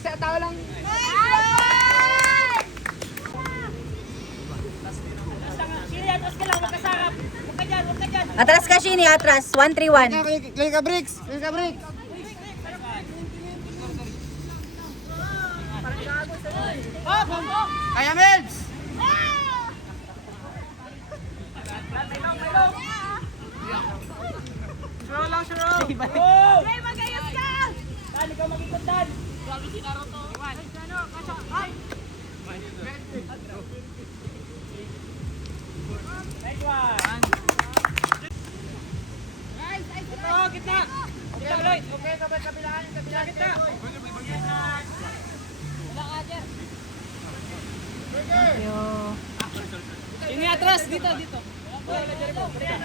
isa tao lang. Atras ka, Shini, atras. 131. Click a bricks. Click a bricks. Kaya Melds! Sure lang, sure. Hey, mag-ayos ka! Dan, ikaw mag-ikot, Dan. Next one. Ito, gitna. Gitna, Lloyd. Okay, kabilaan. Gitna. Ini atras, dito. Yan.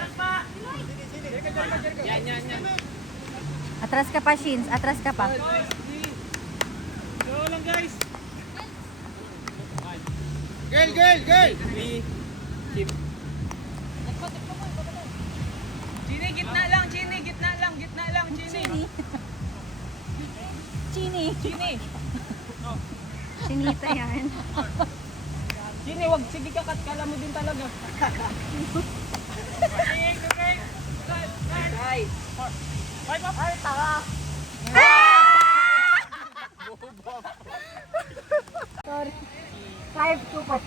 Atras ka pa, Shins. Atras ka pa. Go lang, guys. Girl. Chini, gitna lang, Chini. Chini. Chinita yan. Chini, wag sige kakat, kala mo din talaga. Ay, tara. Sorry. 5-2 pa.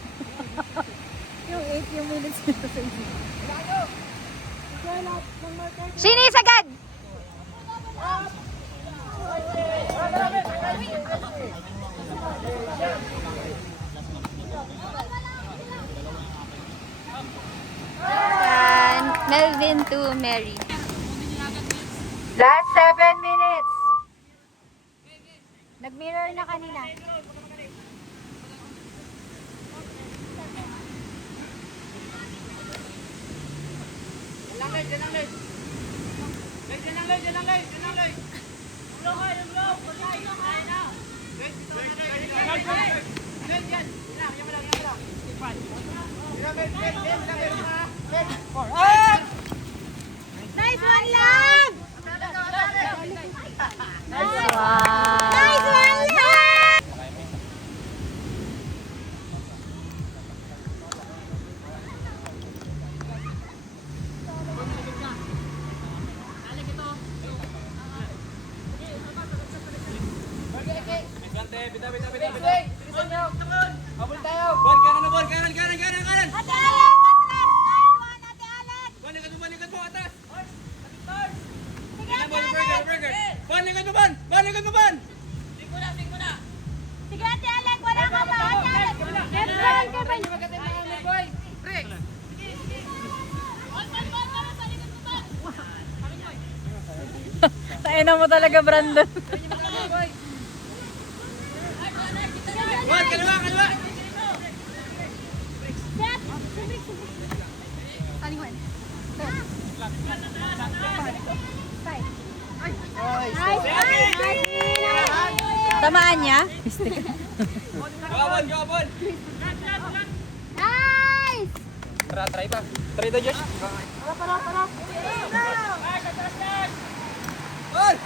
Yung 8 yung minutes nito sa isip. Shini, sagad! And Melvin to Mary. Last 7 minutes. Nag-mirror na kanina. Nice one lang! Nice one! Nice one lang! Habol tayo. Kanan. Ate Alan! Atras! Nice one, Ate Alan! Balikan mo, atas. Sige, Ate Alan! Balikan mo, ban. Sige, Ate Alan! Wala ka pa, Ate Alan! Tayo mo talaga, Brandon. Kaliwa. Step! Taliwan. Nice! Tamaan niya? Gabon. Nice! Try pa. Try to, Josh. Para. Gol!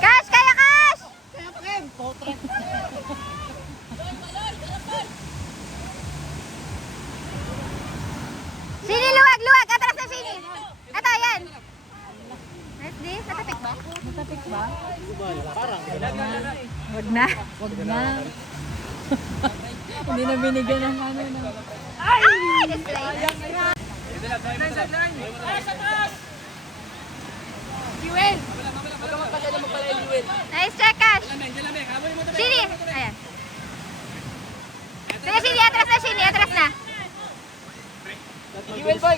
Cash! Kaya, Cash! Sini, luwag! Atras na, Sini! Ito, yan! Nice, di? Natapik ba? Wag na. Hindi na binigyan ng ano na. Ay! Display. Nice check, Cash! Sini! Ayan. Sige, Sini! Atras na! Iwel, boy.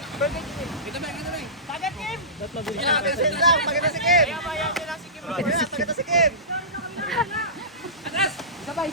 Tagat, Kim. Tagat si Kim. Atras. Sabay.